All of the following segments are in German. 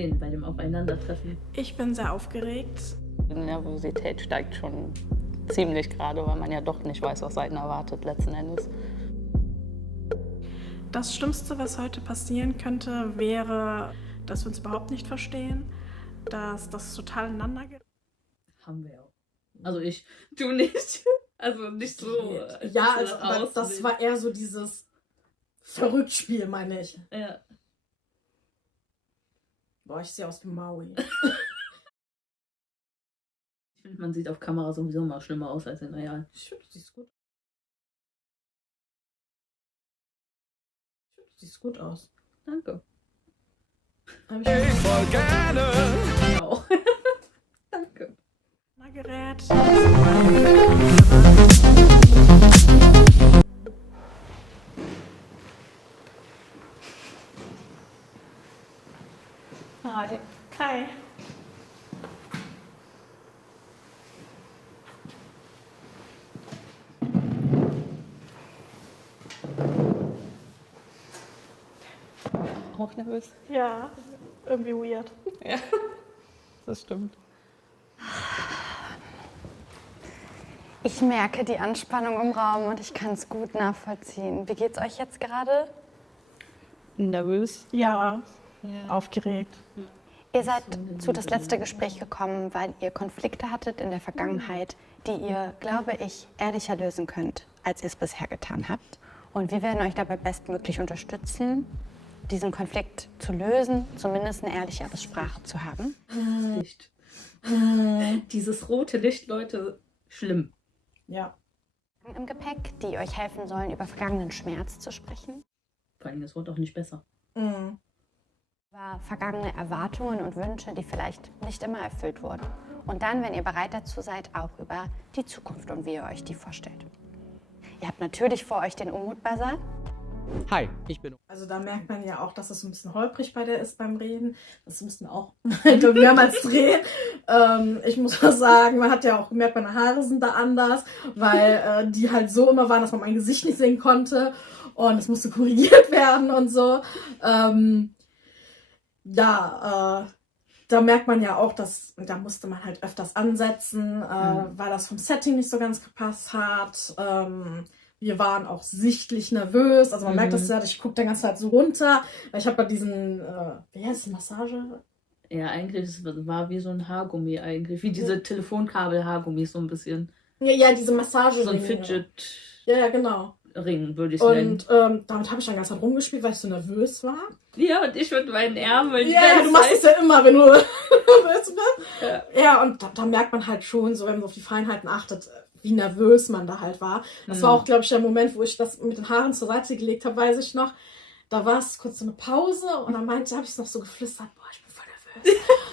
sehen bei dem Aufeinandertreffen. Ich bin sehr aufgeregt. Die Nervosität steigt schon ziemlich gerade, weil man ja doch nicht weiß, was einen erwartet letzten Endes. Das Schlimmste, was heute passieren könnte, wäre, dass wir uns überhaupt nicht verstehen, dass das total ineinander geht. Haben wir auch. Also ich, du nicht. Also nicht so. Ja, also, aber das war eher so dieses Verrücktspiel, meine ich. Ja. Boah, ich sehe aus wie Maui. Ich finde, man sieht auf Kamera sowieso mal schlimmer aus als in real. Stimmt, du siehst gut. Du siehst gut aus. Danke. Voll gerne. Auch. Danke. Gerät. Hi. Hi. Auch nervös? Ja, irgendwie weird. Ja, das stimmt. Ich merke die Anspannung im Raum und ich kann es gut nachvollziehen. Wie geht's euch jetzt gerade? Nervös? Ja, aufgeregt. Ihr seid zu das letzte Gespräch gekommen, weil ihr Konflikte hattet in der Vergangenheit, die ihr, glaube ich, ehrlicher lösen könnt, als ihr es bisher getan habt. Und wir werden euch dabei bestmöglich unterstützen, diesen Konflikt zu lösen, zumindest eine ehrlichere Sprache zu haben. Licht. Dieses rote Licht, Leute, schlimm. Ja. Im Gepäck, die euch helfen sollen, über vergangenen Schmerz zu sprechen. Vor allem, das wird auch nicht besser. Mhm. Über vergangene Erwartungen und Wünsche, die vielleicht nicht immer erfüllt wurden. Und dann, wenn ihr bereit dazu seid, auch über die Zukunft und wie ihr euch die vorstellt. Ihr habt natürlich vor euch den Umut-Bazar. Hi, ich bin. Also da merkt man ja auch, dass es ein bisschen holprig bei der ist beim Reden. Das müssten auch mehrmals drehen. Ich muss mal sagen, man hat ja auch gemerkt, meine Haare sind da anders, weil die halt so immer waren, dass man mein Gesicht nicht sehen konnte. Und es musste korrigiert werden und so. Da merkt man ja auch, dass da musste man halt öfters ansetzen, weil das vom Setting nicht so ganz gepasst hat. Wir waren auch sichtlich nervös. Also man merkt das ja, ich gucke die ganze Zeit so runter. Weil ich habe bei diesen, wie heißt die Massage? Ja, eigentlich, es war wie so ein Haargummi eigentlich. Wie diese Telefonkabel-Haargummis so ein bisschen. Ja, diese Massage. So ein Fidget. Ja, genau. Ring, würde ich es nennen. Und damit habe ich dann ganz Zeit rumgespielt, weil ich so nervös war. Ja, und ich mit meinen Ärmeln. Ja, du machst es ja immer, wenn du nervös bist. Ja, und da merkt man halt schon, so wenn man auf die Feinheiten achtet, wie nervös man da halt war. Das war auch, glaube ich, der Moment, wo ich das mit den Haaren zur Seite gelegt habe, weiß ich noch. Da war es kurz so eine Pause und dann habe ich es noch so geflüstert, boah, ich bin voll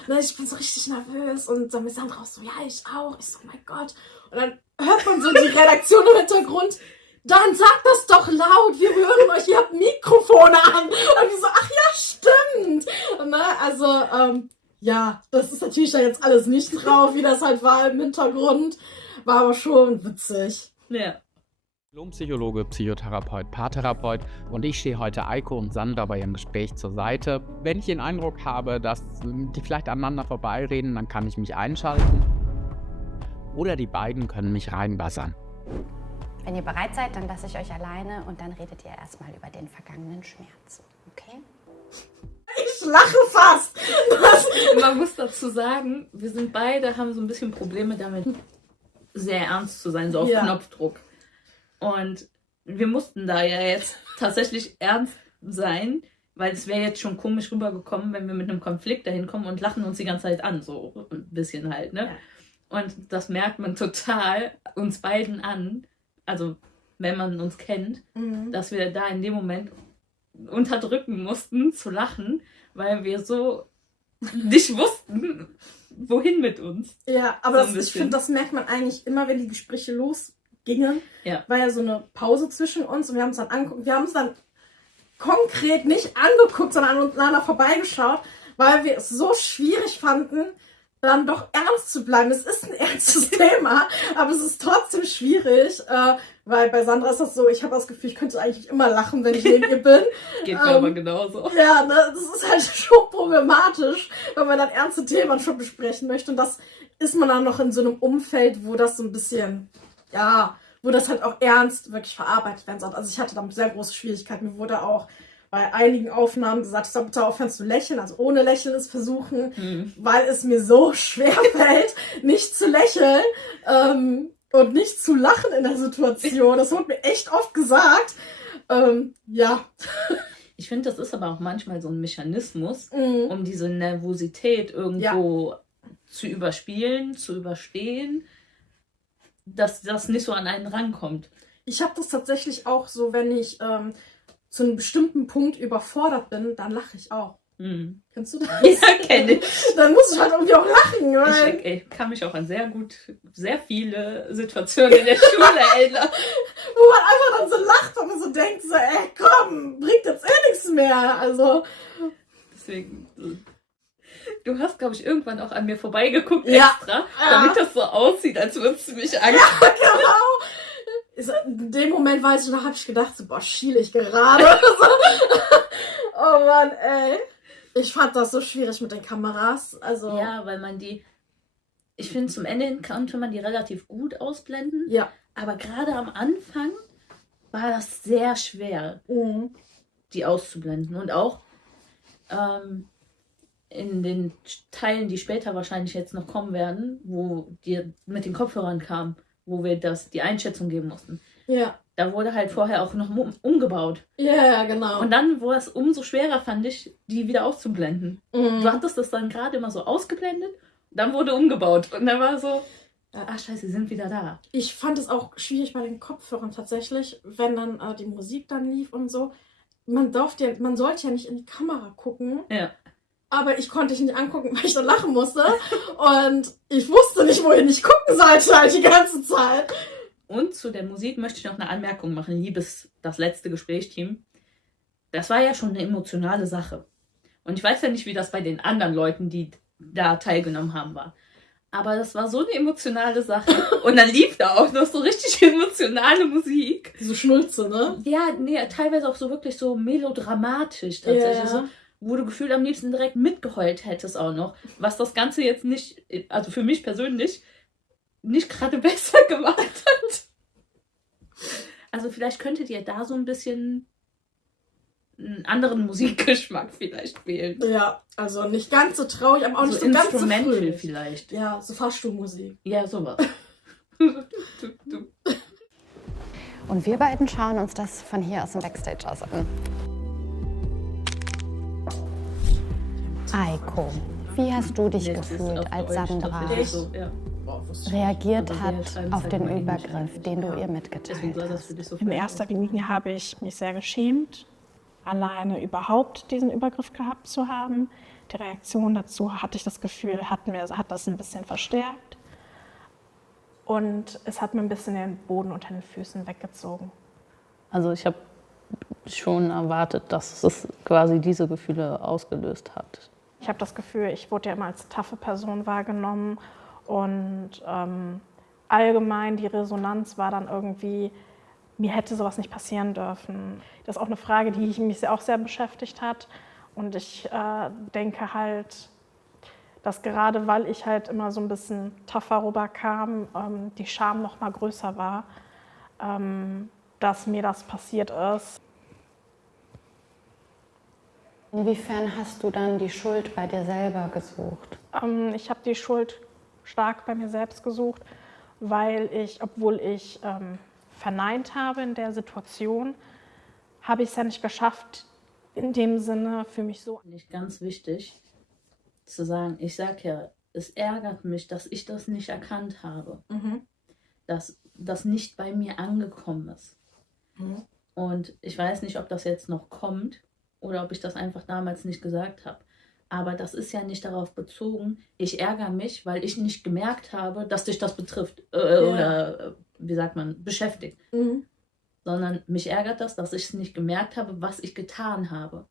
nervös. Ich bin so richtig nervös. Und dann ist Sandra auch so, ja, ich auch. Ich so, oh mein Gott. Und dann hört man so die Redaktion im Hintergrund. Dann sagt das doch laut, wir hören euch, ihr habt Mikrofone an. Und wir so, ach ja, stimmt. Ne? Also, ja, das ist natürlich da jetzt alles nicht drauf, wie das halt war im Hintergrund. War aber schon witzig. Ja. Diplompsychologe, Psychotherapeut, Paartherapeut und ich stehe heute Eiko und Sandra bei ihrem Gespräch zur Seite. Wenn ich den Eindruck habe, dass die vielleicht aneinander vorbeireden, dann kann ich mich einschalten. Oder die beiden können mich reinbassern. Wenn ihr bereit seid, dann lasse ich euch alleine und dann redet ihr erstmal über den vergangenen Schmerz. Okay? Ich lache fast. Man muss dazu sagen, wir sind beide, haben so ein bisschen Probleme damit, sehr ernst zu sein, so auf Knopfdruck. Und wir mussten da ja jetzt tatsächlich ernst sein, weil es wäre jetzt schon komisch rübergekommen, wenn wir mit einem Konflikt dahin kommen und lachen uns die ganze Zeit an, so ein bisschen halt, ne? Ja. Und das merkt man total uns beiden an, also wenn man uns kennt, dass wir da in dem Moment unterdrücken mussten zu lachen, weil wir so nicht wussten, wohin mit uns. Ja, aber so ich finde, das merkt man eigentlich immer, wenn die Gespräche losgingen. Ja. War ja so eine Pause zwischen uns und wir haben uns dann angeguckt. Wir haben uns dann konkret nicht angeguckt, sondern aneinander vorbeigeschaut, weil wir es so schwierig fanden, dann doch ernst zu bleiben. Es ist ein ernstes Thema, aber es ist trotzdem schwierig, weil bei Sandra ist das so, ich habe das Gefühl, ich könnte eigentlich immer lachen, wenn ich neben ihr bin. Geht mir aber genauso. Ja, ne, das ist halt schon problematisch, wenn man dann ernste Themen schon besprechen möchte. Und das ist man dann noch in so einem Umfeld, wo das so ein bisschen, ja, wo das halt auch ernst wirklich verarbeitet werden soll. Also ich hatte damit sehr große Schwierigkeiten. Mir wurde auch bei einigen Aufnahmen gesagt, ich soll bitte aufhören zu lächeln, also ohne Lächeln es versuchen, weil es mir so schwer fällt, nicht zu lächeln und nicht zu lachen in der Situation. Das wurde mir echt oft gesagt. Ja. Ich finde, das ist aber auch manchmal so ein Mechanismus, um diese Nervosität irgendwo zu überspielen, zu überstehen, dass das nicht so an einen rankommt. Ich habe das tatsächlich auch so, wenn ich zu einem bestimmten Punkt überfordert bin, dann lache ich auch. Kennst du das? Ja, kenne ich. Dann muss ich halt irgendwie auch lachen. Weil Ich kann mich auch an sehr viele Situationen in der Schule erinnern. wo man einfach dann so lacht und man so denkt, so, ey, komm, bringt jetzt nichts mehr. Also, Deswegen, du hast, glaube ich, irgendwann auch an mir vorbeigeguckt Ja. extra, damit das so aussieht, als würdest du mich angucken. genau. In dem Moment weiß ich, da habe ich gedacht, so, boah, schiele ich gerade. Oh Mann, ey. Ich fand das so schwierig mit den Kameras. Also, Ja, weil man ich finde, zum Ende hin konnte man die relativ gut ausblenden. ja. Aber gerade am Anfang war das sehr schwer, Mhm. die auszublenden. Und auch in den Teilen, die später wahrscheinlich jetzt noch kommen werden, wo die mit den Kopfhörern kam, wo wir die Einschätzung geben mussten. Ja. Da wurde halt vorher auch noch umgebaut. Ja, genau. Und dann wurde es umso schwerer, fand ich, die wieder auszublenden. Mhm. Du hattest das dann gerade immer so ausgeblendet, dann wurde umgebaut. Und dann war so, ach scheiße, sie sind wieder da. Ich fand es auch schwierig bei den Kopfhörern tatsächlich, wenn dann die Musik dann lief und so. Man sollte ja nicht in die Kamera gucken. Ja. Aber ich konnte dich nicht angucken, weil ich dann lachen musste. Und ich wusste nicht, wohin ich gucken sollte halt die ganze Zeit. Und zu der Musik möchte ich noch eine Anmerkung machen, das letzte Gesprächsteam. Das war ja schon eine emotionale Sache. Und ich weiß ja nicht, wie das bei den anderen Leuten, die da teilgenommen haben, war. Aber das war so eine emotionale Sache. Und dann lief da auch noch so richtig emotionale Musik. So Schnulze, ne? Ja, nee, teilweise auch so wirklich so melodramatisch tatsächlich. Ja. So, wo du gefühlt am liebsten direkt mitgeheult hättest auch noch. Was das Ganze jetzt nicht, also für mich persönlich, nicht gerade besser gemacht hat. Also vielleicht könntet ihr da so ein bisschen einen anderen Musikgeschmack vielleicht wählen. Ja, also nicht ganz so traurig, aber auch nicht so ganz so Instrumental fröhlich. vielleicht. Ja, so Fahrstuhlmusik. Ja, sowas. Und wir beiden schauen uns das von hier aus dem Backstage aus an. Eiko, wie hast du dich gefühlt, als Sandra reagiert hat auf den Übergriff, den du ihr mitgeteilt hast? In erster Linie habe ich mich sehr geschämt, alleine überhaupt diesen Übergriff gehabt zu haben. Die Reaktion dazu, hatte ich das Gefühl, hat das ein bisschen verstärkt. Und es hat mir ein bisschen den Boden unter den Füßen weggezogen. Also ich habe schon erwartet, dass es quasi diese Gefühle ausgelöst hat. Ich habe das Gefühl, ich wurde ja immer als taffe Person wahrgenommen und allgemein die Resonanz war dann irgendwie, mir hätte sowas nicht passieren dürfen. Das ist auch eine Frage, die mich auch sehr beschäftigt hat. Und ich denke halt, dass gerade weil ich halt immer so ein bisschen tougher rüberkam, die Scham noch mal größer war, dass mir das passiert ist. Inwiefern hast du dann die Schuld bei dir selber gesucht? Ich habe die Schuld stark bei mir selbst gesucht, weil obwohl ich verneint habe in der Situation, habe ich es ja nicht geschafft, in dem Sinne für mich so. Nicht ganz wichtig zu sagen, ich sag ja, es ärgert mich, dass ich das nicht erkannt habe. Dass das nicht bei mir angekommen ist. Und ich weiß nicht, ob das jetzt noch kommt oder ob ich das einfach damals nicht gesagt habe. Aber das ist ja nicht darauf bezogen, ich ärgere mich, weil ich nicht gemerkt habe, dass dich das betrifft oder, wie sagt man, beschäftigt. Sondern mich ärgert das, dass ich es nicht gemerkt habe, was ich getan habe.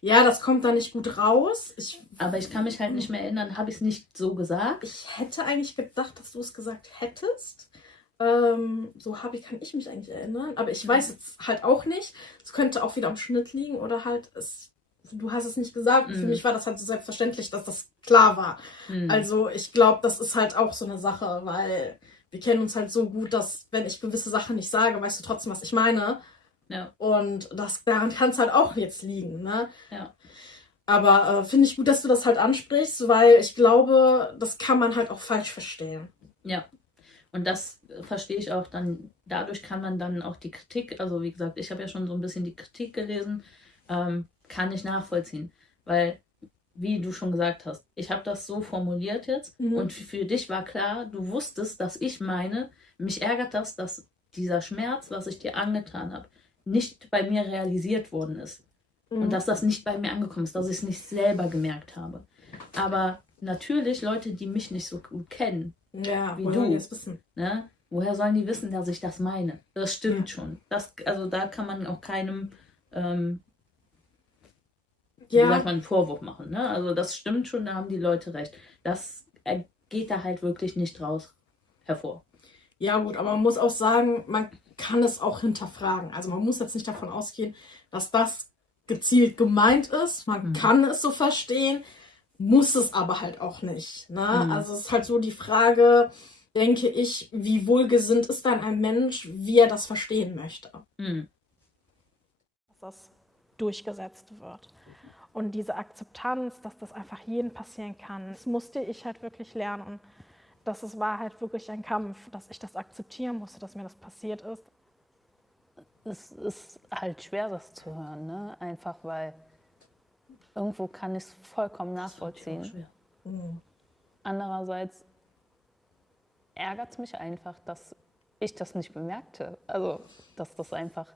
Ja, das kommt da nicht gut raus. Aber ich kann mich halt nicht mehr erinnern, habe ich es nicht so gesagt? Ich hätte eigentlich gedacht, dass du es gesagt hättest. So kann ich mich eigentlich erinnern. Aber ich weiß jetzt halt auch nicht. Es könnte auch wieder am Schnitt liegen oder halt du hast es nicht gesagt. Für mich war das halt so selbstverständlich, dass das klar war. Also ich glaube, das ist halt auch so eine Sache, weil wir kennen uns halt so gut, dass wenn ich gewisse Sachen nicht sage, weißt du trotzdem, was ich meine. Ja. Und daran kann es halt auch jetzt liegen, ne? Ja. Aber finde ich gut, dass du das halt ansprichst, weil ich glaube, das kann man halt auch falsch verstehen. Ja. Und das verstehe ich auch dann, dadurch kann man dann auch die Kritik, also wie gesagt, ich habe ja schon so ein bisschen die Kritik gelesen, kann ich nachvollziehen. Weil, wie du schon gesagt hast, ich habe das so formuliert jetzt und für dich war klar, du wusstest, dass ich meine, mich ärgert das, dass dieser Schmerz, was ich dir angetan habe, nicht bei mir realisiert worden ist. Und dass das nicht bei mir angekommen ist, dass ich es nicht selber gemerkt habe. Aber natürlich Leute, die mich nicht so gut kennen, Ja, wie woher du, sollen die es wissen? ne? Woher sollen die wissen, dass ich das meine? Das stimmt schon. Also da kann man auch keinem, wie sagt man, einen Vorwurf machen. Ne? Also das stimmt schon, da haben die Leute recht. Das geht da halt wirklich nicht raus hervor. Ja gut, aber man muss auch sagen, man kann es auch hinterfragen. Also man muss jetzt nicht davon ausgehen, dass das gezielt gemeint ist. Man kann es so verstehen, muss es aber halt auch nicht. Ne? Also es ist halt so die Frage, denke ich, wie wohlgesinnt ist dann ein Mensch, wie er das verstehen möchte. Dass das durchgesetzt wird. Und diese Akzeptanz, dass das einfach jedem passieren kann, das musste ich halt wirklich lernen. Und das war halt wirklich ein Kampf, dass ich das akzeptieren musste, dass mir das passiert ist. Es ist halt schwer, das zu hören, ne? Einfach weil irgendwo kann ich es vollkommen nachvollziehen. Andererseits ärgert es mich einfach, dass ich das nicht bemerkte. Also, dass das einfach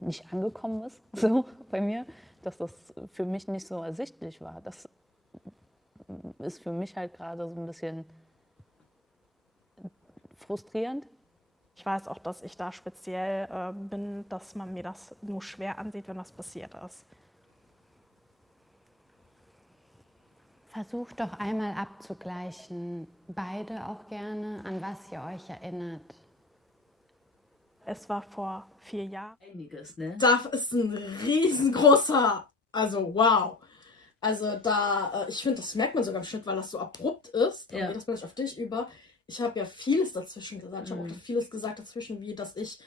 nicht angekommen ist, so bei mir, dass das für mich nicht so ersichtlich war. Das ist für mich halt gerade so ein bisschen frustrierend. Ich weiß auch, dass ich da speziell bin, dass man mir das nur schwer ansieht, wenn was passiert ist. Versucht doch einmal abzugleichen, beide auch gerne, an was ihr euch erinnert. Es war vor 4 Jahren. Einiges, ne? Das ist ein riesengroßer, also wow. Also ich finde, das merkt man sogar im Schnitt, weil das so abrupt ist. Ja. Und das gleich auf dich über. Ich habe ja vieles dazwischen gesagt. Ich habe auch vieles gesagt dazwischen, wie dass ich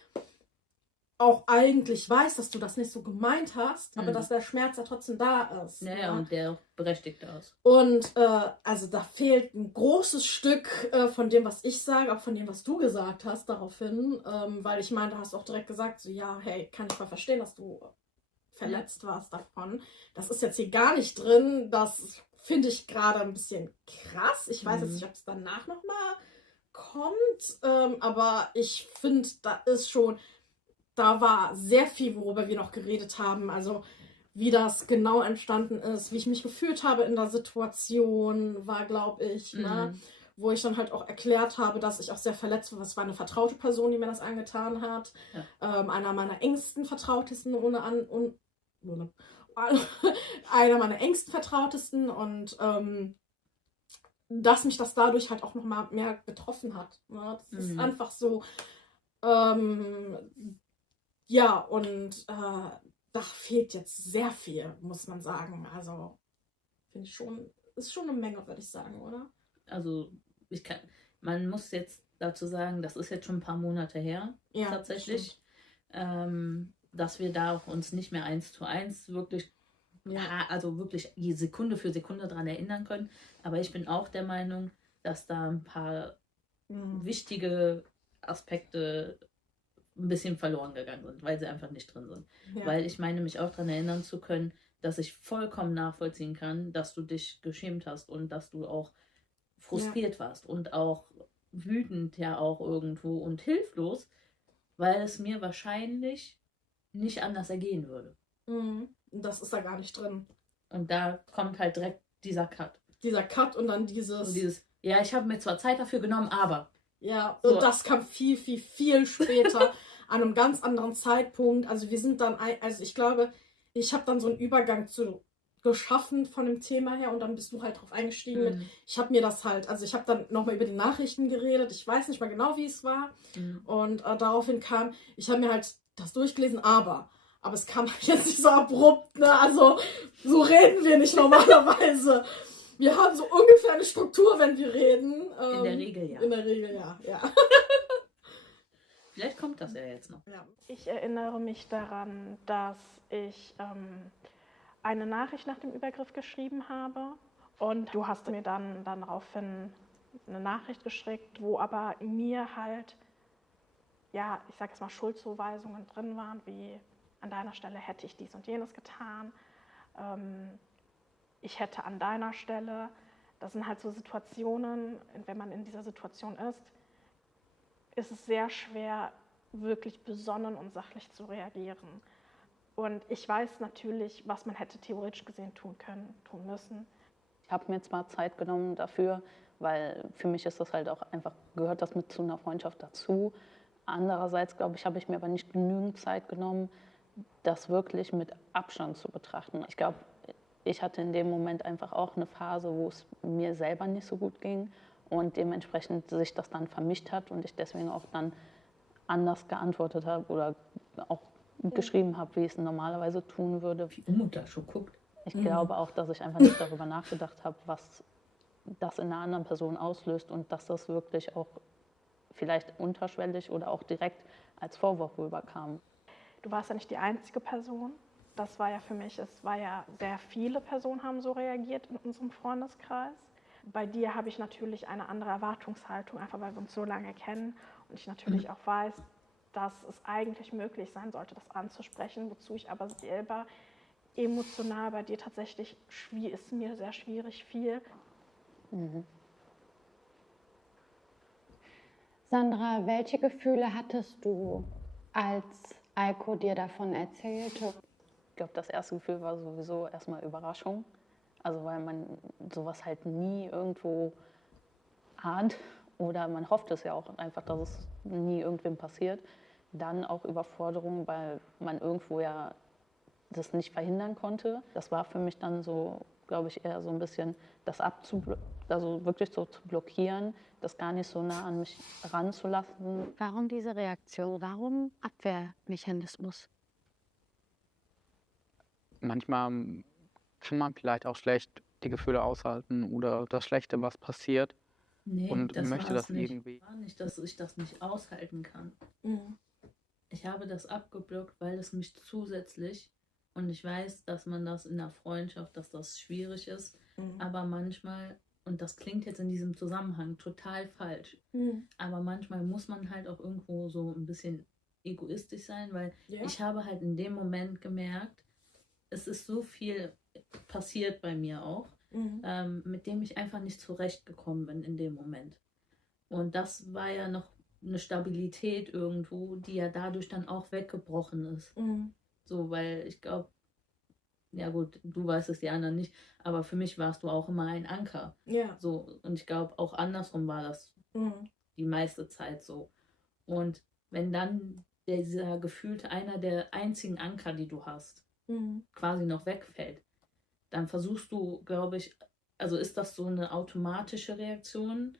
auch eigentlich weiß, dass du das nicht so gemeint hast, aber dass der Schmerz ja trotzdem da ist. Ja, ne? und der berechtigt ist. Und also da fehlt ein großes Stück von dem, was ich sage, auch von dem, was du gesagt hast, daraufhin, weil ich meine, du hast auch direkt gesagt, so ja, hey, kann ich mal verstehen, dass du verletzt warst davon. Das ist jetzt hier gar nicht drin, das finde ich gerade ein bisschen krass. Ich weiß jetzt nicht, ob es danach nochmal kommt, aber ich finde, da war sehr viel, worüber wir noch geredet haben. Also wie das genau entstanden ist, wie ich mich gefühlt habe in der Situation, war, glaube ich, ne? Wo ich dann halt auch erklärt habe, dass ich auch sehr verletzt war. Es war eine vertraute Person, die mir das angetan hat. Ja. Einer meiner engsten Vertrautesten, einer meiner engsten Vertrautesten und dass mich das dadurch halt auch noch mal mehr getroffen hat. Ne? Das ist einfach so, ja, und da fehlt jetzt sehr viel, muss man sagen. Also, finde ich schon, ist schon eine Menge, würde ich sagen, oder? Also, man muss jetzt dazu sagen, das ist jetzt schon ein paar Monate her, ja, tatsächlich, dass wir da auch uns nicht mehr 1:1 wirklich, ja, also wirklich Sekunde für Sekunde daran erinnern können. Aber ich bin auch der Meinung, dass da ein paar wichtige Aspekte ein bisschen verloren gegangen sind, weil sie einfach nicht drin sind. Ja. Weil ich meine, mich auch daran erinnern zu können, dass ich vollkommen nachvollziehen kann, dass du dich geschämt hast und dass du auch frustriert warst und auch wütend ja auch irgendwo und hilflos, weil es mir wahrscheinlich nicht anders ergehen würde. Das ist da gar nicht drin. Und da kommt halt direkt dieser Cut. Dieser Cut und dann dieses ja, ich habe mir zwar Zeit dafür genommen, aber... Ja, so. Und das kam viel, viel, viel später, an einem ganz anderen Zeitpunkt. Also wir sind dann, also ich glaube, ich habe dann so einen Übergang geschaffen von dem Thema her und dann bist du halt drauf eingestiegen mit, ich habe mir das halt, also ich habe dann nochmal über die Nachrichten geredet, ich weiß nicht mal genau, wie es war und daraufhin kam, ich habe mir halt das durchgelesen, aber es kam halt jetzt nicht so abrupt, ne, also so reden wir nicht normalerweise. Wir haben so ungefähr eine Struktur, wenn wir reden. In der Regel ja. In der Regel ja. Vielleicht kommt das ja jetzt noch. Ja. Ich erinnere mich daran, dass ich eine Nachricht nach dem Übergriff geschrieben habe und du hast mir dann daraufhin eine Nachricht geschickt, wo aber mir halt, ja, ich sage jetzt mal Schuldzuweisungen drin waren, wie an deiner Stelle hätte ich dies und jenes getan, ich hätte an deiner Stelle, das sind halt so Situationen, wenn man in dieser Situation ist es sehr schwer, wirklich besonnen und sachlich zu reagieren. Und ich weiß natürlich, was man hätte theoretisch gesehen tun können, tun müssen. Ich habe mir zwar Zeit genommen dafür, weil für mich ist das halt auch einfach, gehört das mit zu einer Freundschaft dazu. Andererseits, glaube ich, habe ich mir aber nicht genügend Zeit genommen, das wirklich mit Abstand zu betrachten. Ich glaube, ich hatte in dem Moment einfach auch eine Phase, wo es mir selber nicht so gut ging und dementsprechend sich das dann vermischt hat und ich deswegen auch dann anders geantwortet habe oder auch geschrieben habe, wie ich es normalerweise tun würde. Wie Umut da schon guckt. Ich glaube auch, dass ich einfach nicht darüber nachgedacht habe, was das in einer anderen Person auslöst und dass das wirklich auch vielleicht unterschwellig oder auch direkt als Vorwurf rüberkam. Du warst ja nicht die einzige Person. Das war ja für mich, es war ja sehr viele Personen haben so reagiert in unserem Freundeskreis. Bei dir habe ich natürlich eine andere Erwartungshaltung, einfach weil wir uns so lange kennen und ich natürlich auch weiß, dass es eigentlich möglich sein sollte, das anzusprechen, wozu ich aber selber emotional bei dir tatsächlich ist mir sehr schwierig fiel. Sandra, welche Gefühle hattest du, als Aiko dir davon erzählte? Ich glaube, das erste Gefühl war sowieso erstmal Überraschung. Also weil man sowas halt nie irgendwo ahnt oder man hofft es ja auch einfach, dass es nie irgendwem passiert. Dann auch Überforderung, weil man irgendwo ja das nicht verhindern konnte. Das war für mich dann so, glaube ich, eher so ein bisschen das also wirklich so zu blockieren, das gar nicht so nah an mich ranzulassen. Warum diese Reaktion? Warum Abwehrmechanismus? Manchmal kann man vielleicht auch schlecht die Gefühle aushalten oder das Schlechte, was passiert. Nee, Und das möchte war es das nicht. irgendwie. War nicht, dass ich das nicht aushalten kann. Mhm. Ich habe das abgeblockt, weil es mich zusätzlich, und ich weiß, dass man das in der Freundschaft, dass das schwierig ist, aber manchmal, und das klingt jetzt in diesem Zusammenhang total falsch, aber manchmal muss man halt auch irgendwo so ein bisschen egoistisch sein, weil ich habe halt in dem Moment gemerkt, es ist so viel passiert bei mir auch, mit dem ich einfach nicht zurechtgekommen bin in dem Moment. Und das war ja noch eine Stabilität irgendwo, die ja dadurch dann auch weggebrochen ist. So, weil ich glaube, ja gut, du weißt es, die anderen nicht, aber für mich warst du auch immer ein Anker. Ja. So, und ich glaube, auch andersrum war das die meiste Zeit so. Und wenn dann dieser gefühlt einer der einzigen Anker, die du hast, quasi noch wegfällt, dann versuchst du, glaube ich, also ist das so eine automatische Reaktion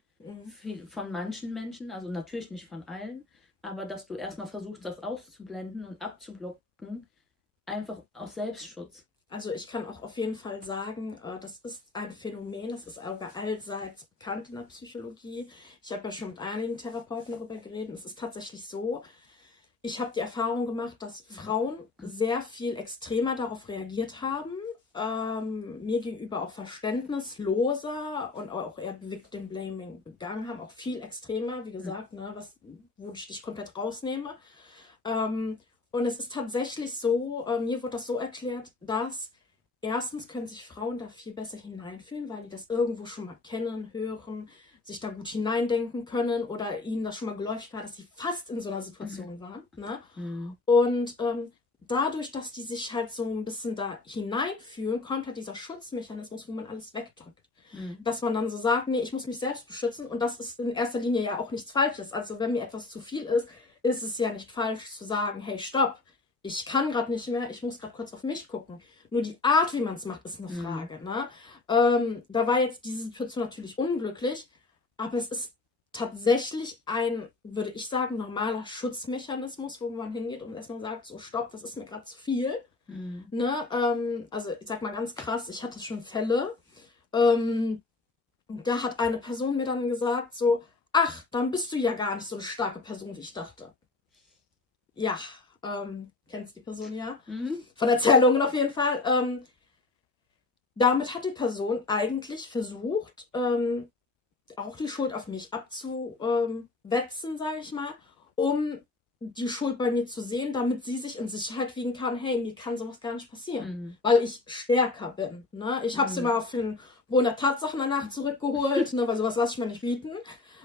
von manchen Menschen, also natürlich nicht von allen, aber dass du erstmal versuchst, das auszublenden und abzublocken, einfach aus Selbstschutz. Also ich kann auch auf jeden Fall sagen, das ist ein Phänomen, das ist auch allseits bekannt in der Psychologie. Ich habe ja schon mit einigen Therapeuten darüber geredet. Es ist tatsächlich so, ich habe die Erfahrung gemacht, dass Frauen sehr viel extremer darauf reagiert haben, mir gegenüber auch verständnisloser und auch eher Victim Blaming begangen haben, auch viel extremer, wie gesagt, ne, wo ich dich komplett rausnehme. Und es ist tatsächlich so, mir wurde das so erklärt, dass erstens können sich Frauen da viel besser hineinfühlen, weil die das irgendwo schon mal kennen, hören, sich da gut hineindenken können oder ihnen das schon mal geläufig war, dass sie fast in so einer Situation waren. Ne? Und dadurch, dass die sich halt so ein bisschen da hineinfühlen, kommt halt dieser Schutzmechanismus, wo man alles wegdrückt. Dass man dann so sagt, nee, ich muss mich selbst beschützen und das ist in erster Linie ja auch nichts Falsches. Also wenn mir etwas zu viel ist, ist es ja nicht falsch zu sagen, hey, stopp, ich kann gerade nicht mehr, ich muss gerade kurz auf mich gucken. Nur die Art, wie man es macht, ist eine Frage. Ne? Da war jetzt diese Situation natürlich unglücklich, aber es ist tatsächlich ein, würde ich sagen, normaler Schutzmechanismus, wo man hingeht und erstmal sagt, so stopp, das ist mir gerade zu viel. Ne? Also ich sag mal ganz krass, ich hatte schon Fälle, da hat eine Person mir dann gesagt, so, ach, dann bist du ja gar nicht so eine starke Person, wie ich dachte. Ja, kennst die Person ja? Von Erzählungen auf jeden Fall. Damit hat die Person eigentlich versucht, auch die Schuld auf mich abzuwetzen, sage ich mal, um die Schuld bei mir zu sehen, damit sie sich in Sicherheit wiegen kann, hey, mir kann sowas gar nicht passieren, weil ich stärker bin. Ne? Ich habe sie mal auf den Boden der Tatsachen danach zurückgeholt, ne, weil sowas lasse ich mir nicht bieten.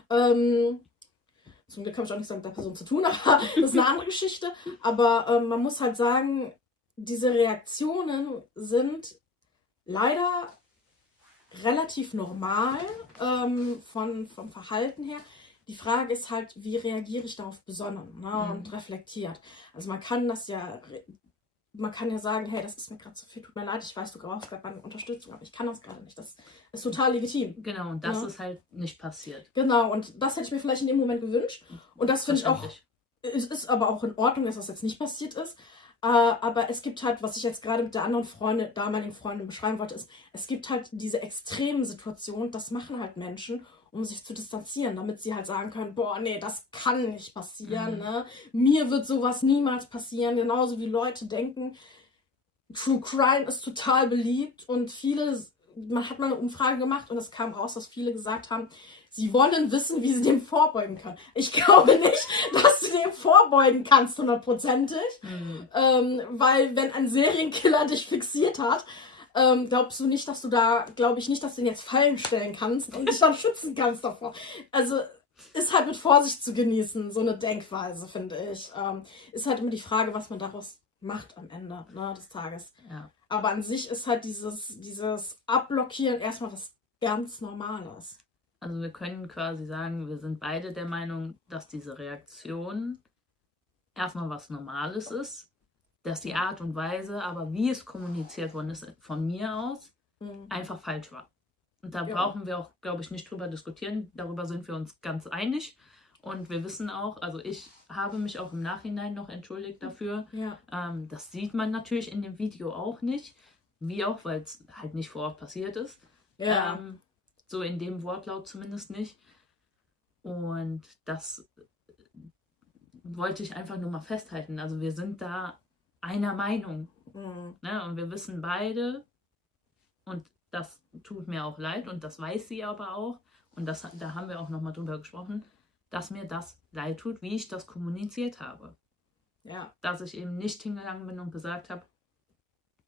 Zum Glück habe ich auch nichts mit der Person zu tun, aber das ist eine andere Geschichte. Aber man muss halt sagen, diese Reaktionen sind leider relativ normal vom Verhalten her. Die Frage ist halt, wie reagiere ich darauf besonnen, ne, und reflektiert. Also man kann ja sagen, hey, das ist mir gerade zu viel, tut mir leid, ich weiß, du brauchst gerade meine Unterstützung, aber ich kann das gerade nicht. Das ist total legitim. Genau, und das ist halt nicht passiert. Genau, und das hätte ich mir vielleicht in dem Moment gewünscht. Und das finde ich auch, es ist aber auch in Ordnung, dass das jetzt nicht passiert ist. Aber es gibt halt, was ich jetzt gerade mit der anderen damaligen Freundin beschreiben wollte, ist, es gibt halt diese extremen Situationen, das machen halt Menschen, um sich zu distanzieren, damit sie halt sagen können, boah, nee, das kann nicht passieren, ne? Mir wird sowas niemals passieren, genauso wie Leute denken, True Crime ist total beliebt und man hat mal eine Umfrage gemacht und es kam raus, dass viele gesagt haben, sie wollen wissen, wie sie dem vorbeugen können. Ich glaube nicht, dass du dem vorbeugen kannst, 100%. Weil wenn ein Serienkiller dich fixiert hat, glaubst du nicht, dass du den jetzt Fallen stellen kannst und dich dann schützen kannst davor. Also ist halt mit Vorsicht zu genießen, so eine Denkweise, finde ich. Ist halt immer die Frage, was man daraus macht am Ende, ne, des Tages. Ja. Aber an sich ist halt dieses Abblockieren erstmal was ganz Normales. Also wir können quasi sagen, wir sind beide der Meinung, dass diese Reaktion erstmal was Normales ist, dass die Art und Weise, aber wie es kommuniziert worden ist, von mir aus, einfach falsch war. Und da brauchen wir auch, glaube ich, nicht drüber diskutieren. Darüber sind wir uns ganz einig. Und wir wissen auch, also ich habe mich auch im Nachhinein noch entschuldigt dafür. Ja. Das sieht man natürlich in dem Video auch nicht. Wie auch, weil es halt nicht vor Ort passiert ist. Ja. So in dem Wortlaut zumindest nicht. Und das wollte ich einfach nur mal festhalten. Also wir sind da einer Meinung. Ne? Und wir wissen beide, und das tut mir auch leid und das weiß sie aber auch, und da haben wir auch nochmal drüber gesprochen, dass mir das leid tut, wie ich das kommuniziert habe. Ja. Dass ich eben nicht hingegangen bin und gesagt habe,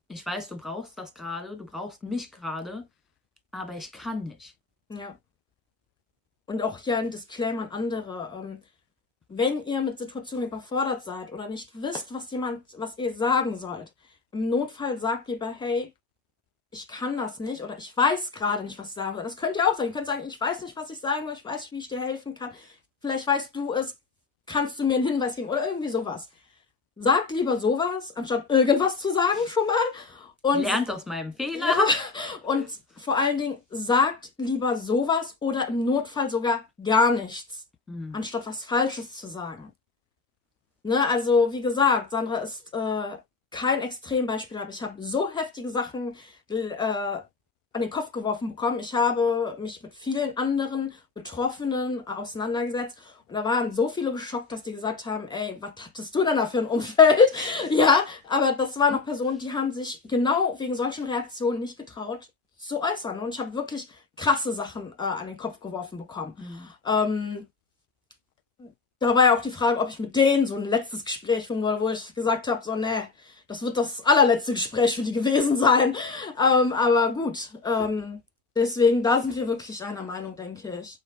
ich weiß, du brauchst das gerade, du brauchst mich gerade, aber ich kann nicht. Ja. Und auch hier ein Disclaimer an andere. Wenn ihr mit Situationen überfordert seid oder nicht wisst, was ihr sagen sollt, im Notfall sagt lieber, hey, ich kann das nicht oder ich weiß gerade nicht, was ich sagen soll. Das könnt ihr auch sagen. Ihr könnt sagen, ich weiß nicht, was ich sagen soll, ich weiß nicht, wie ich dir helfen kann. Vielleicht weißt du es, kannst du mir einen Hinweis geben oder irgendwie sowas. Sagt lieber sowas, anstatt irgendwas zu sagen schon mal. Und lernt aus meinem Fehler. Ja, und vor allen Dingen sagt lieber sowas oder im Notfall sogar gar nichts, anstatt was Falsches zu sagen. Ne, also wie gesagt, Sandra ist kein Extrembeispiel, aber ich habe so heftige Sachen an den Kopf geworfen bekommen. Ich habe mich mit vielen anderen Betroffenen auseinandergesetzt und da waren so viele geschockt, dass die gesagt haben, ey, was hattest du denn da für ein Umfeld? Ja, aber das waren noch Personen, die haben sich genau wegen solchen Reaktionen nicht getraut zu äußern. Und ich habe wirklich krasse Sachen an den Kopf geworfen bekommen. Da war ja auch die Frage, ob ich mit denen so ein letztes Gespräch führen wollte, wo ich gesagt habe, so, nee, das wird das allerletzte Gespräch für die gewesen sein. Aber gut, deswegen, da sind wir wirklich einer Meinung, denke ich.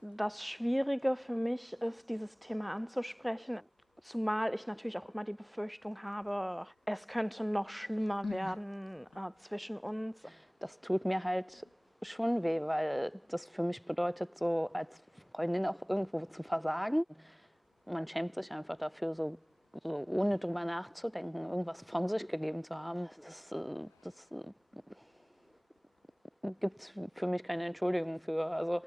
Das Schwierige für mich ist, dieses Thema anzusprechen, zumal ich natürlich auch immer die Befürchtung habe, es könnte noch schlimmer werden zwischen uns. Das tut mir halt schon weh, weil das für mich bedeutet, so als Freundin auch irgendwo zu versagen. Man schämt sich einfach dafür, so so ohne drüber nachzudenken, irgendwas von sich gegeben zu haben, das gibt es für mich keine Entschuldigung für. Also,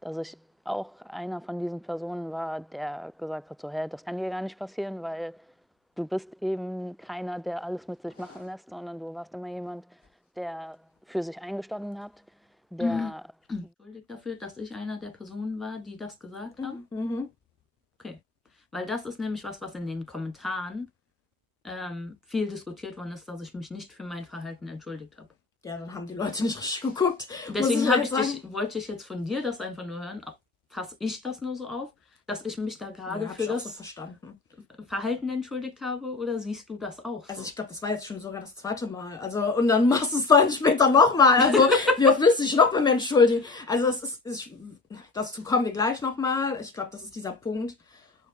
dass ich auch einer von diesen Personen war, der gesagt hat, so, das kann dir gar nicht passieren, weil du bist eben keiner, der alles mit sich machen lässt, sondern du warst immer jemand, der für sich eingestanden hat, der... Entschuldigt dafür, dass ich einer der Personen war, die das gesagt haben? Mhm. Okay. Weil das ist nämlich was in den Kommentaren viel diskutiert worden ist, dass ich mich nicht für mein Verhalten entschuldigt habe. Ja, dann haben die Leute nicht richtig geguckt. Deswegen muss ich ehrlich wollte ich jetzt von dir das einfach nur hören, fasse ich das nur so auf, dass ich mich da gerade für das das so verstanden. Verhalten entschuldigt habe, oder siehst du das auch so? Also ich glaube, das war jetzt schon sogar das zweite Mal. Also, und dann machst du es dann später nochmal. Also, wie oft willst du dich noch bei mir entschuldigen? Also, dazu kommen wir gleich nochmal. Ich glaube, das ist dieser Punkt,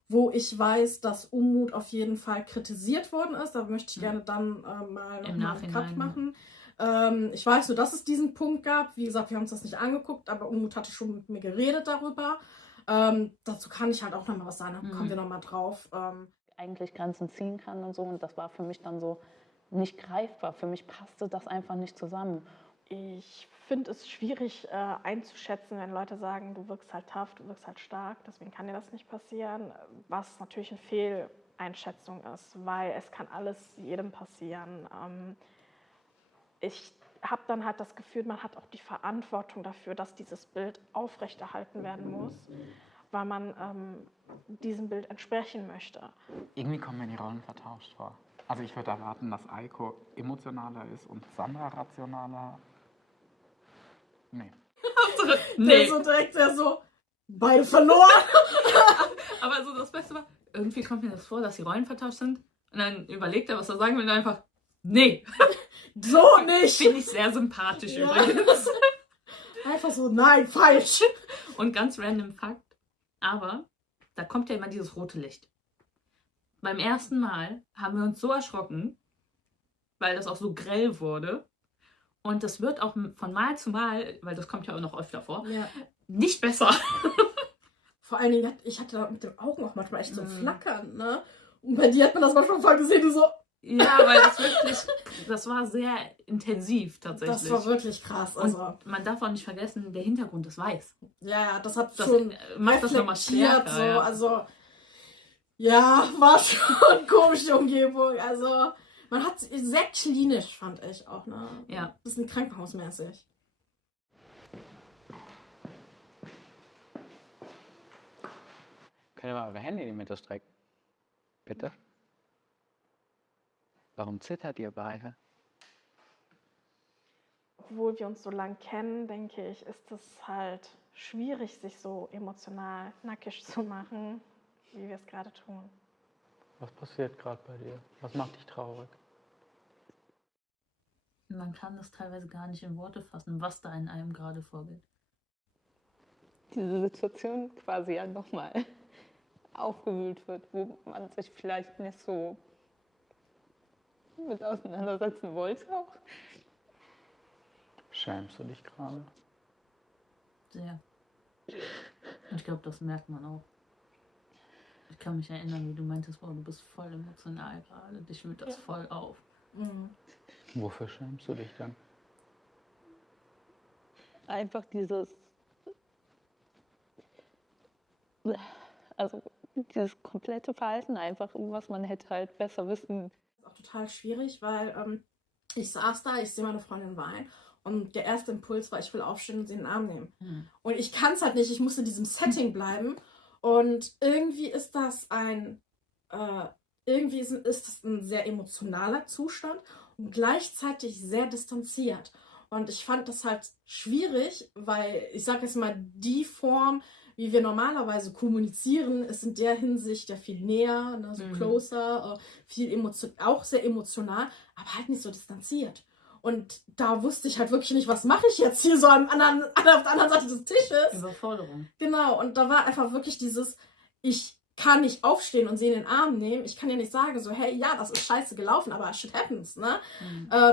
wo ich weiß, dass Unmut auf jeden Fall kritisiert worden ist. Da möchte ich gerne dann mal noch einen Cut machen. Ich weiß nur, dass es diesen Punkt gab. Wie gesagt, wir haben uns das nicht angeguckt, aber Unmut hatte schon mit mir geredet darüber. Dazu kann ich halt auch nochmal was sagen, da kommen wir nochmal drauf. Eigentlich Grenzen ziehen kann und so, und das war für mich dann so nicht greifbar. Für mich passte das einfach nicht zusammen. Ich finde es schwierig einzuschätzen, wenn Leute sagen, du wirkst halt tough, du wirkst halt stark, deswegen kann dir das nicht passieren, was natürlich eine Fehleinschätzung ist, weil es kann alles jedem passieren. Ich habe dann halt das Gefühl, man hat auch die Verantwortung dafür, dass dieses Bild aufrechterhalten werden muss, weil man diesem Bild entsprechen möchte. Irgendwie kommen mir die Rollen vertauscht vor. Also ich würde erwarten, dass Aiko emotionaler ist und Sandra rationaler. Nee. Der ist so direkt so, beide verloren. Aber so das Beste war, irgendwie kommt mir das vor, dass die Rollen vertauscht sind. Und dann überlegt er, was er sagen will, und einfach, nee. So nicht. Finde ich sehr sympathisch übrigens. Einfach so, nein, falsch. Und ganz random Fakt, aber da kommt ja immer dieses rote Licht. Beim ersten Mal haben wir uns so erschrocken, weil das auch so grell wurde. Und das wird auch von Mal zu Mal, weil das kommt ja auch noch öfter vor, nicht besser. Vor allen Dingen, ich hatte da mit den Augen auch manchmal echt so ein Flackern, ne? Und bei dir hat man das manchmal voll gesehen, du so... Ja, weil das war sehr intensiv tatsächlich. Das war wirklich krass. Also. Und man darf auch nicht vergessen, der Hintergrund ist weiß. Ja, das hat schon macht das nochmal stärker. So. Ja. Also, ja, war schon eine komische Umgebung. Also, man hat sehr klinisch, fand ich auch, ne? Ja. Bisschen krankenhausmäßig. Können wir mal euer Handy in die Mitte strecken? Bitte? Warum zittert ihr beide? Obwohl wir uns so lang kennen, denke ich, ist es halt schwierig, sich so emotional nackig zu machen, wie wir es gerade tun. Was passiert gerade bei dir? Was macht dich traurig? Man kann das teilweise gar nicht in Worte fassen, was da in einem gerade vorgeht. Diese Situation quasi ja nochmal aufgewühlt wird, wo man sich vielleicht nicht so mit auseinandersetzen wollte auch. Schämst du dich gerade? Sehr. Und ich glaube, das merkt man auch. Ich kann mich erinnern, wie du meintest, wow, du bist voll emotional gerade. Dich wühlt das voll auf. Mhm. Wofür schämst du dich dann? Einfach dieses komplette Verhalten einfach, was man hätte halt besser wissen. Das ist auch total schwierig, weil ich saß da, ich sehe meine Freundin weinen und der erste Impuls war, ich will aufstehen und sie in den Arm nehmen. Und ich kann es halt nicht, ich muss in diesem Setting bleiben und irgendwie ist das ein sehr emotionaler Zustand und gleichzeitig sehr distanziert. Und ich fand das halt schwierig, weil ich sage jetzt mal, die Form, wie wir normalerweise kommunizieren, ist in der Hinsicht ja viel näher, ne, so closer, auch sehr emotional, aber halt nicht so distanziert. Und da wusste ich halt wirklich nicht, was mache ich jetzt hier so auf der anderen Seite des Tisches. Überforderung. Genau, und da war einfach wirklich dieses, ich kann nicht aufstehen und sie in den Arm nehmen. Ich kann ja nicht sagen, so, hey, ja, das ist scheiße gelaufen, aber shit happens, ne?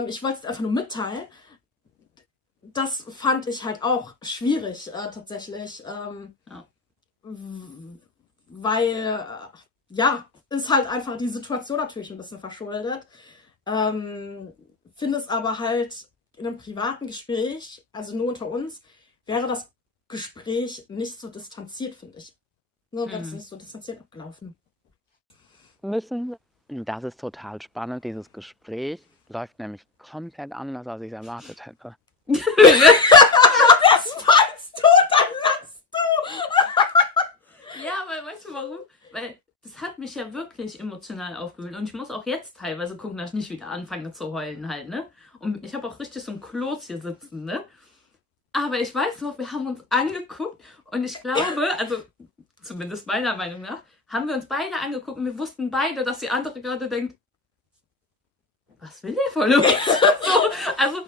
Ich wollte es einfach nur mitteilen. Das fand ich halt auch schwierig, tatsächlich. Weil, ist halt einfach die Situation natürlich ein bisschen verschuldet. Finde es aber halt in einem privaten Gespräch, also nur unter uns, wäre das Gespräch nicht so distanziert, finde ich. Nur wäre es nicht so distanziert abgelaufen. Müssen. Das ist total spannend, dieses Gespräch läuft nämlich komplett anders, als ich es erwartet hätte. Das meinst du, dann lachst du! Ja, weil weißt du warum? Weil das hat mich ja wirklich emotional aufgewühlt. Und ich muss auch jetzt teilweise gucken, dass ich nicht wieder anfange zu heulen halt, ne? Und ich habe auch richtig so ein Kloß hier sitzen, ne? Aber ich weiß noch, wir haben uns angeguckt und ich glaube, also zumindest meiner Meinung nach, haben wir uns beide angeguckt und wir wussten beide, dass die andere gerade denkt, was will der von uns? So, also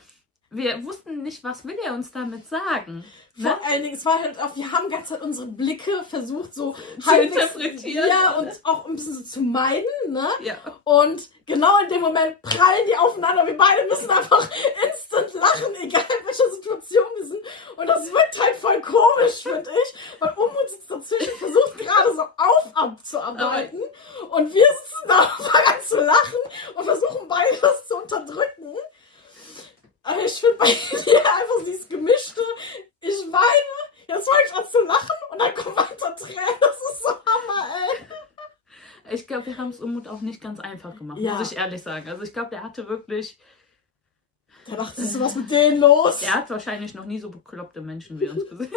wir wussten nicht, was will er uns damit sagen. Ne? Vor allen Dingen, es war halt auch, wir haben die ganze Zeit unsere Blicke versucht so Zu interpretieren. Ja, und auch ein bisschen so zu meiden, ne? Ja. Und genau in dem Moment prallen die aufeinander. Wir beide müssen einfach instant lachen, egal in welcher Situation wir sind. Und das wird halt voll komisch, finde ich. Weil Umut sitzt dazwischen, versucht gerade so abzuarbeiten. Und wir sitzen da und fangen an zu lachen und versuchen beide das zu unterdrücken. Aber ich finde bei dir einfach dieses Gemischte, ich weine, jetzt fange ich an zu lachen und dann kommen weiter Tränen. Das ist so Hammer, ey. Ich glaube, wir haben es Umut auch nicht ganz einfach gemacht, Ja. muss ich ehrlich sagen. Also ich glaube, der hatte wirklich, Da dachte ich so, was mit denen los? er hat wahrscheinlich noch nie so bekloppte Menschen wie uns gesehen.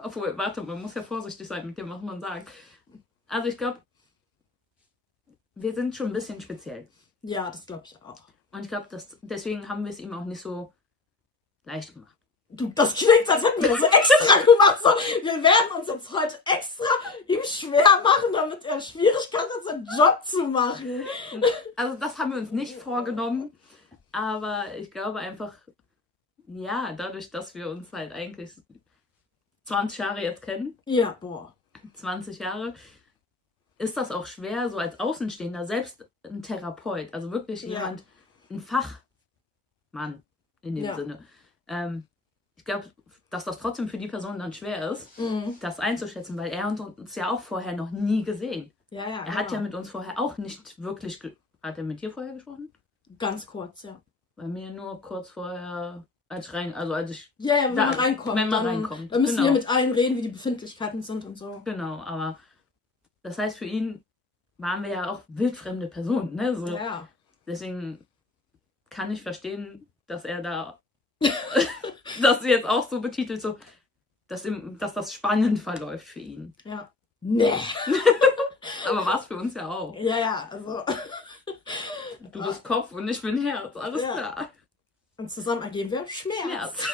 Obwohl, warte, man muss ja vorsichtig sein mit dem, was man sagt. Also ich glaube, wir sind schon ein bisschen speziell. Ja, das glaube ich auch. Und ich glaube, deswegen haben wir es ihm auch nicht so leicht gemacht. Du, das klingt, als hätten wir das so extra gemacht. So, wir werden uns jetzt heute extra ihm schwer machen, damit er Schwierigkeiten hat, seinen Job zu machen. Also das haben wir uns nicht vorgenommen. Aber ich glaube einfach, ja, dadurch, dass wir uns halt eigentlich 20 Jahre jetzt kennen, Ja, boah. 20 Jahre, ist das auch schwer, so als Außenstehender, selbst ein Therapeut, also wirklich Ja. jemand, ein Fachmann in dem Ja. Sinne. Ich glaube, dass das trotzdem für die Person dann schwer ist, das einzuschätzen, weil er uns ja auch vorher noch nie gesehen. Ja, ja. Er hat ja mit uns vorher auch nicht wirklich... Hat er mit dir vorher gesprochen? Ganz kurz, ja. Bei mir nur kurz vorher, als ich Ja, ja, wenn Da- man reinkommt. wenn man dann, reinkommt, Dann müssen genau. wir mit allen reden, wie die Befindlichkeiten sind und so. Genau, aber das heißt, für ihn waren wir ja auch wildfremde Personen, ne? So, Ja. deswegen kann ich verstehen, dass er da das jetzt auch so betitelt, so, dass das spannend verläuft für ihn. Ja. Nee. Aber war es für uns ja auch. Ja, ja, also. Du bist Kopf und ich bin Herz, alles Ja. klar. Und zusammen ergeben wir Schmerz. Herz.